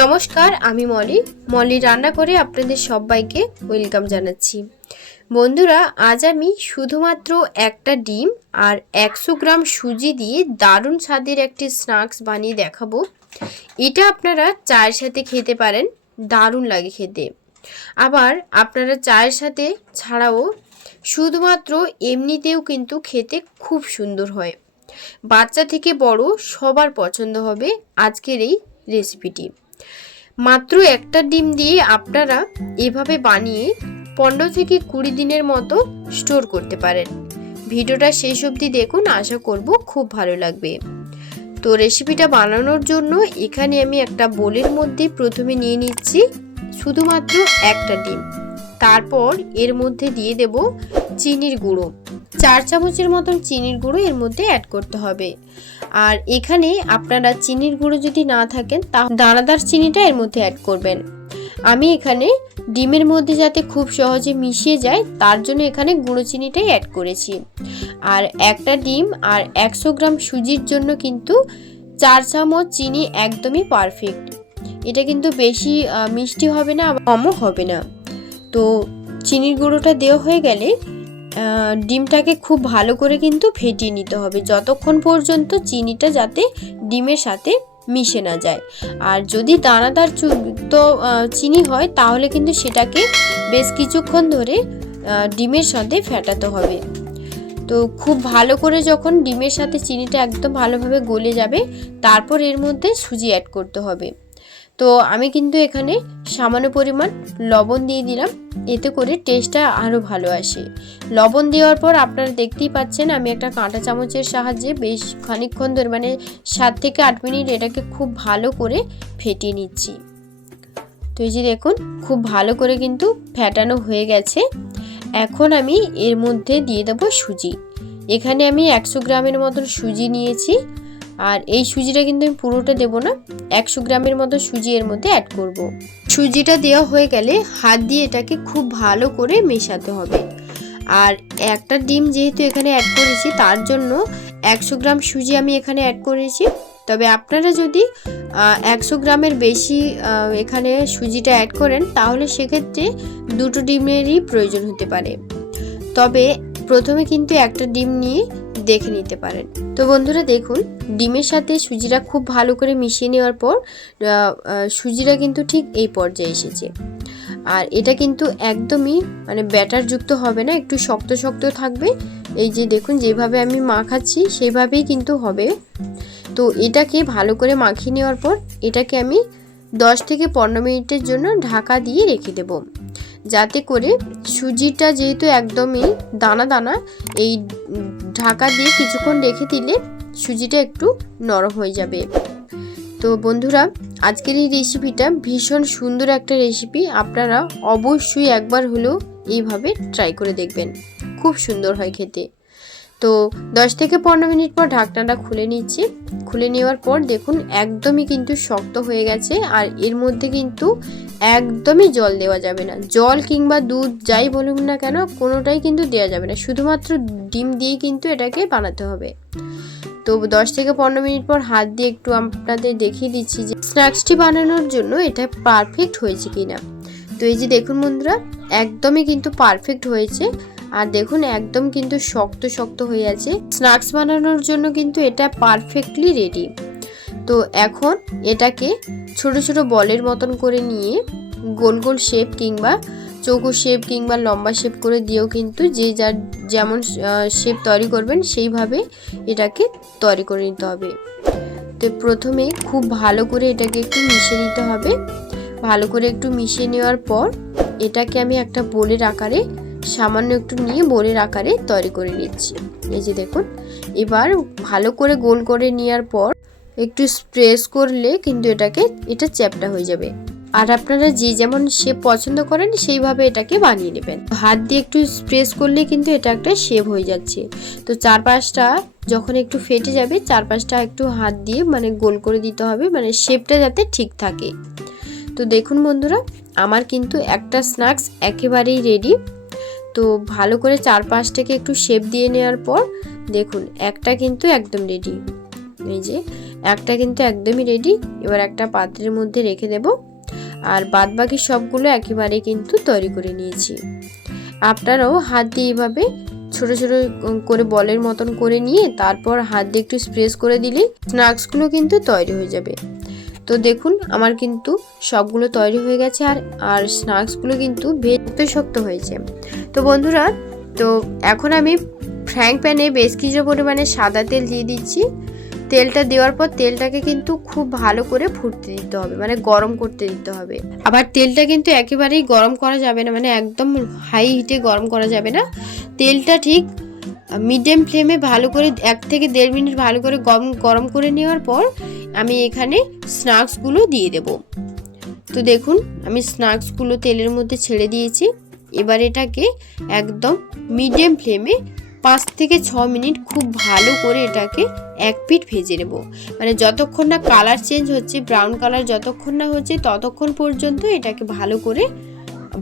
নমস্কার, আমি মলি রান্না করে আপনাদের সবাইকে ওয়েলকাম জানাচ্ছি। বন্ধুরা, আজ আমি শুধুমাত্র একটা ডিম আর 100 গ্রাম সুজি দিয়ে দারুণ স্বাদের একটি স্ন্যাক্স বানিয়ে দেখাবো। এটা আপনারা চায়ের সাথে খেতে পারেন, দারুণ লাগে খেতে। আবার আপনারা চায়ের সাথে ছাড়াও শুধুমাত্র এমনিতেও কিন্তু খেতে খুব সুন্দর হয়। বাচ্চা থেকে বড় সবার পছন্দ হবে আজকের এই রেসিপিটি। মাত্র একটা ডিম দিয়ে আপনারা এভাবে বানিয়ে 15 থেকে 20 দিনের মতো স্টোর করতে পারেন। ভিডিওটা শেষ অবধি দেখুন, আশা করব খুব ভালো লাগবে। তো রেসিপিটা বানানোর জন্য এখানে আমি একটা বোলের মধ্যে প্রথমে নিয়ে নিচ্ছি শুধুমাত্র একটা ডিম। তারপর এর মধ্যে দিয়ে দেব চিনির গুঁড়ো, 4 চামচের মতন চিনির গুঁড়ো এর মধ্যে অ্যাড করতে হবে। আর এখানে আপনারা চিনির গুঁড়ো যদি না থাকেন তাহলে দানাদার চিনিটা এর মধ্যে অ্যাড করবেন। আমি এখানে ডিমের মধ্যে যাতে খুব সহজে মিশিয়ে যায় তার জন্য এখানে গুঁড়ো চিনিটাই অ্যাড করেছি। আর একটা ডিম আর 100 গ্রাম সুজির জন্য কিন্তু 4 চামচ চিনি একদমই পারফেক্ট। এটা কিন্তু বেশি মিষ্টি হবে না, কমও হবে না। তো চিনির গুঁড়োটা দেওয়া হয়ে গেলে ডিমটাকে খুব ভালো করে কিন্তু ফেটিয়ে নিতে হবে যতক্ষণ পর্যন্ত চিনিটা যাতে ডিমের সাথে মিশে না যায়। আর যদি দানাদার চিনি হয় তাহলে কিন্তু সেটাকে বেশ কিছুক্ষণ ধরে ডিমের সাথে ফেটাতে হবে। তো খুব ভালো করে যখন ডিমের সাথে চিনিটা একদম ভালোভাবে গলে যাবে তারপর এর মধ্যে সুজি অ্যাড করতে হবে। তো আমি কিন্তু এখানে সামান্য পরিমাণ লবণ দিয়ে দিলাম, এতে করে টেস্টটা আরও ভালো আসে। লবণ দেওয়ার পর আপনারা দেখতেই পাচ্ছেন আমি একটা কাঁটা চামচের সাহায্যে বেশ খানিকক্ষণ ধরে 7 থেকে 8 মিনিট এটাকে খুব ভালো করে ফেটিয়ে নিচ্ছি। তো এই যে দেখুন খুব ভালো করে কিন্তু ফেটানো হয়ে গেছে। এখন আমি এর মধ্যে দিয়ে দেবো সুজি। এখানে আমি 100 গ্রামের মতন সুজি নিয়েছি। আর এই সুজিটা কিন্তু আমি পুরোটা দেবো না, 100 গ্রামের মতো সুজি এর মধ্যে অ্যাড করব। সুজিটা দেওয়া হয়ে গেলে হাত দিয়ে এটাকে খুব ভালো করে মেশাতে হবে। আর একটা ডিম যেহেতু এখানে অ্যাড করেছি তার জন্য 100 গ্রাম সুজি আমি এখানে অ্যাড করেছি। তবে আপনারা যদি 100 গ্রামের বেশি এখানে সুজিটা অ্যাড করেন তাহলে সেক্ষেত্রে 2টো ডিমেরই প্রয়োজন হতে পারে। তবে প্রথমে কিন্তু একটা ডিম নিয়ে দেখে নিতে পারেন। তো বন্ধুরা দেখুন ডিমের সাথে সুজিটা খুব ভালো করে মিশিয়ে নেওয়ার পর সুজিটা কিন্তু ঠিক এই পর্যায়ে এসেছে। আর এটা কিন্তু একদমই ব্যাটার যুক্ত হবে না, একটু শক্ত শক্ত থাকবে। এই যে দেখুন যেভাবে আমি মাখাচ্ছি সেইভাবেই কিন্তু হবে। তো এটাকে ভালো করে মাখিয়ে নেওয়ার পর এটাকে আমি 10 থেকে 15 মিনিটের জন্য ঢাকা দিয়ে রেখে দেব, যাতে করে সুজিটা যেহেতু একদমই দানা দানা, এই ঢাকা দিয়ে কিছুক্ষণ রেখে দিলে সুজিটা একটু নরম হয়ে যাবে। তো বন্ধুরা আজকের এই রেসিপিটা ভীষণ সুন্দর একটা রেসিপি, আপনারা অবশ্যই একবার হলেও এইভাবে ট্রাই করে দেখবেন, খুব সুন্দর হয় খেতে। তো 10 থেকে 15 মিনিট পর ঢাকনাটা খুলে নিচ্ছি। খুলে নেওয়ার পর দেখুন একদমই কিন্তু শক্ত হয়ে গেছে। আর এর মধ্যে কিন্তু একদমই জল দেওয়া যাবে না, জল কিংবা দুধ যাই বলুন না কেন কোনোটাই কিন্তু দেওয়া যাবে না, শুধুমাত্র ডিম দিয়ে কিন্তু এটাকে বানাতে হবে। তো 10 থেকে 15 মিনিট পর হাত দিয়ে একটু আপনাদের দেখিয়ে দিচ্ছি যে স্ন্যাক্সটি বানানোর জন্য এটা পারফেক্ট হয়েছে কিনা। তো এই যে দেখুন বন্ধুরা একদমই কিন্তু পারফেক্ট হয়েছে। আর দেখুন একদম কিন্তু শক্ত শক্ত হয়ে আছে। স্ন্যাক্স বানানোর জন্য কিন্তু এটা পারফেক্টলি রেডি। তো এখন এটাকে ছোট ছোট বলের মতন করে নিয়ে গোল গোল শেপ কিংবা চৌকো শেপ কিংবা লম্বা শেপ করে দিয়েও কিন্তু যে যার যেমন শেপ তৈরি করবেন সেইভাবে এটাকে তৈরি করে নিতে হবে। তো প্রথমে খুব ভালো করে এটাকে একটু মিশিয়ে নিতে হবে। ভালো করে একটু মিশিয়ে নেওয়ার পর এটাকে আমি একটা বোলের আকারে সামান্য একটু নিয়ে বোলের আকারে তৈরি করে নিচ্ছি। এই যে দেখুন এবার ভালো করে গোল করে নেওয়ার পর একটু প্রেস করলে কিন্তু এটা চ্যাপ্টা হয়ে যাবে। আর আপনারা যে যেমন শেপ পছন্দ করেন সেইভাবে এটাকে বানিয়ে নেবেন। হাত দিয়ে একটু প্রেস করলে কিন্তু এটা একটা শেপ হয়ে যাচ্ছে। তো চারপাশটা যখন একটু ফেটে যাবে চারপাশটা একটু হাত দিয়ে গোল করে দিতে হবে, শেপটা যাতে ঠিক থাকে। তো দেখুন বন্ধুরা আমার কিন্তু একটা স্ন্যাক্স একেবারেই রেডি। তো ভালো করে চারপাশটাকে একটু শেপ দিয়ে নেওয়ার পর দেখুন একটা কিন্তু একদম রেডি। এই যে একটা কিন্তু একদমই রেডি। এবার একটা পাত্রের মধ্যে রেখে দেব। আর বাদ বাকি সবগুলো একেবারে কিন্তু তৈরি করে নিয়েছি। আপনারাও হাত দিয়ে এইভাবে ছোট ছোট করে বলের মতন করে নিয়ে তারপর হাত দিয়ে একটু স্প্রেস করে দিলেই স্ন্যাক্সগুলো কিন্তু তৈরি হয়ে যাবে। তো দেখুন আমার কিন্তু সবগুলো তৈরি হয়ে গেছে। আর স্ন্যাক্সগুলো কিন্তু ভেজতে শক্ত হয়েছে। তো বন্ধুরা, তো এখন আমি ফ্রাইং প্যানে বেশ কিছু পরিমাণে সাদা তেল দিয়ে দিচ্ছি। তেলটা দেওয়ার পর তেলটাকে কিন্তু খুব ভালো করে ফুটতে দিতে হবে, মানে গরম করতে দিতে হবে। আবার তেলটা কিন্তু একেবারেই গরম করা যাবে না, মানে একদম হাই হিটে গরম করা যাবে না। তেলটা ঠিক মিডিয়াম ফ্লেমে ভালো করে 1 থেকে 1.5 মিনিট ভালো করে গরম করে নেওয়ার পর আমি এখানে স্ন্যাক্সগুলো দিয়ে দেব। তো দেখুন আমি স্ন্যাক্সগুলো তেলের মধ্যে ছেড়ে দিয়েছি। এবার এটাকে একদম মিডিয়াম ফ্লেমে 5 থেকে 6 মিনিট খুব ভালো করে এটাকে এক পিঠ ভেজে নেব। মানে যতক্ষণ না কালার চেঞ্জ হচ্ছে, ব্রাউন কালার যতক্ষণ না হচ্ছে ততক্ষণ পর্যন্ত এটাকে ভালো করে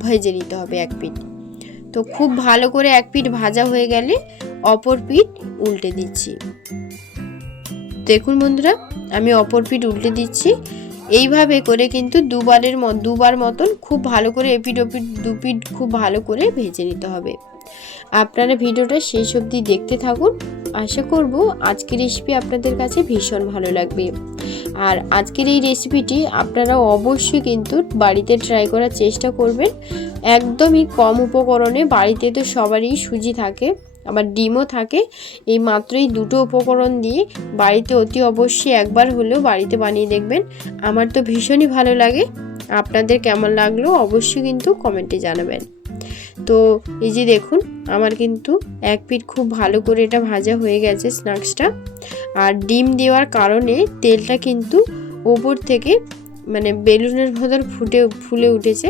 ভেজে নিতে হবে এক পিঠ। তো খুব ভালো করে এক পিঠ ভাজা হয়ে গেলে অপর পিঠ উল্টে দিচ্ছি। দেখুন বন্ধুরা, আমি অপর পিঠ উল্টে দিচ্ছি। এইভাবে করে কিন্তু দুবার মতন খুব ভালো করে এপিঠ ওপিঠ দুপিঠ খুব ভালো করে ভেজে নিতে হবে। আপনারা ভিডিওটা শেষ অবধি দেখতে থাকুন। আশা করব আজকের রেসিপি আপনাদের কাছে ভীষণ ভালো লাগবে। আর আজকের এই রেসিপিটি আপনারা অবশ্যই কিন্তু বাড়িতে ট্রাই করার চেষ্টা করবেন। একদমই কম উপকরণে, বাড়িতে তো সবারই সুজি থাকে, আবার ডিমও থাকে। এই মাত্রই 2টো উপকরণ দিয়ে বাড়িতে অতি অবশ্যই একবার হলেও বাড়িতে বানিয়ে দেখবেন। আমার তো ভীষণই ভালো লাগে। আপনাদের কেমন লাগলো অবশ্যই কিন্তু কমেন্টে জানাবেন। তো এই যে দেখুন আমার কিন্তু এক পিঠ খুব ভালো করে এটা ভাজা হয়ে গেছে স্ন্যাক্সটা। আর ডিম দেওয়ার কারণে তেলটা কিন্তু ওপর থেকে মানে বেলুনের মতন ফুলে উঠেছে।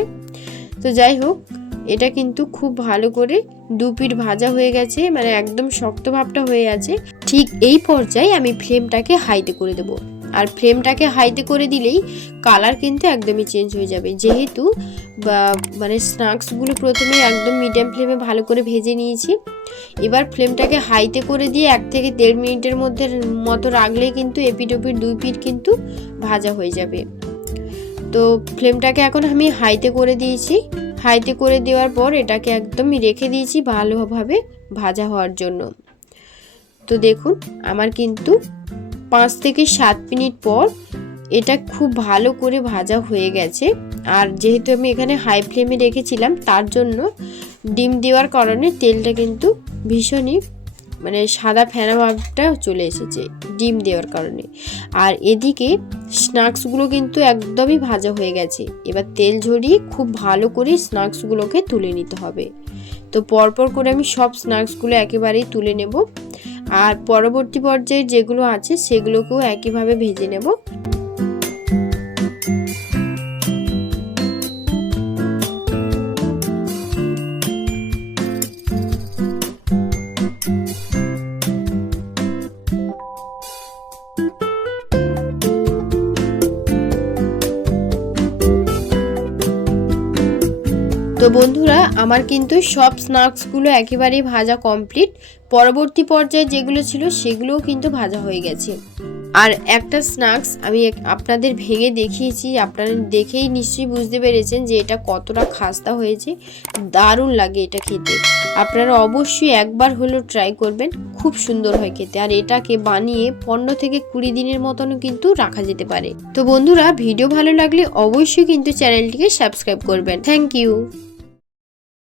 তো যাই হোক, এটা কিন্তু খুব ভালো করে দু পিঠ ভাজা হয়ে গেছে, মানে একদম শক্ত ভাবটা হয়ে আছে। ঠিক এই পর্যায়ে আমি ফ্লেমটাকে হাইতে করে দেব। আর ফ্লেমটাকে হাইতে করে দিলেই কালার কিন্তু একদমই চেঞ্জ হয়ে যাবে, যেহেতু মানে স্ন্যাক্সগুলো প্রথমে একদম মিডিয়াম ফ্লেমে ভালো করে ভেজে নিয়েছি। এবার ফ্লেমটাকে হাইতে করে দিয়ে 1 থেকে 1.5 মিনিটের মতো রাখলেই কিন্তু এপিঠ ওপিঠ 2 পিঠ কিন্তু ভাজা হয়ে যাবে। তো ফ্লেমটাকে এখন আমি হাইতে করে দিয়েছি। হাইতে করে দেওয়ার পর এটাকে একদমই রেখে দিয়েছি ভালোভাবে ভাজা হওয়ার জন্য। তো দেখুন আমার কিন্তু 5 থেকে 7 মিনিট পর এটা খুব ভালো করে ভাজা হয়ে গেছে। আর যেহেতু আমি এখানে হাই ফ্লেমে রেখেছিলাম তার জন্য ডিম দেওয়ার কারণে তেলটা কিন্তু ভীষণই মানে সাদা ফেনা ভাবটা চলে এসেছে ডিম দেওয়ার কারণে। আর এদিকে স্ন্যাক্সগুলো কিন্তু একদমই ভাজা হয়ে গেছে। এবার তেল ঝরিয়ে খুব ভালো করে স্ন্যাক্সগুলোকে তুলে নিতে হবে। তো পরপর করে আমি সব স্ন্যাক্সগুলো একেবারেই তুলে নেব। আর পরবর্তী পর্যায়ে যেগুলো আছে সেগুলোকেও একইভাবে ভেজে নেব। তো বন্ধুরা, আমার কিন্তু সব স্ন্যাক্সগুলো একেবারেই ভাজা কমপ্লিট। পরবর্তী পর্যায়ে যেগুলো ছিল সেগুলোও কিন্তু ভাজা হয়ে গেছে। আর একটা স্ন্যাক্স আমি আপনাদের ভেঙে দেখিয়েছি, আপনারা দেখেই নিশ্চয়ই বুঝতে পেরেছেন যে এটা কতটা খাস্তা হয়েছে। দারুণ লাগে এটা খেতে। আপনারা অবশ্যই একবার হলেও ট্রাই করবেন, খুব সুন্দর হয় খেতে। আর এটাকে বানিয়ে 15 থেকে 20 দিনের মতনও কিন্তু রাখা যেতে পারে। তো বন্ধুরা, ভিডিও ভালো লাগলে অবশ্যই কিন্তু চ্যানেলটিকে সাবস্ক্রাইব করবেন। Thank you.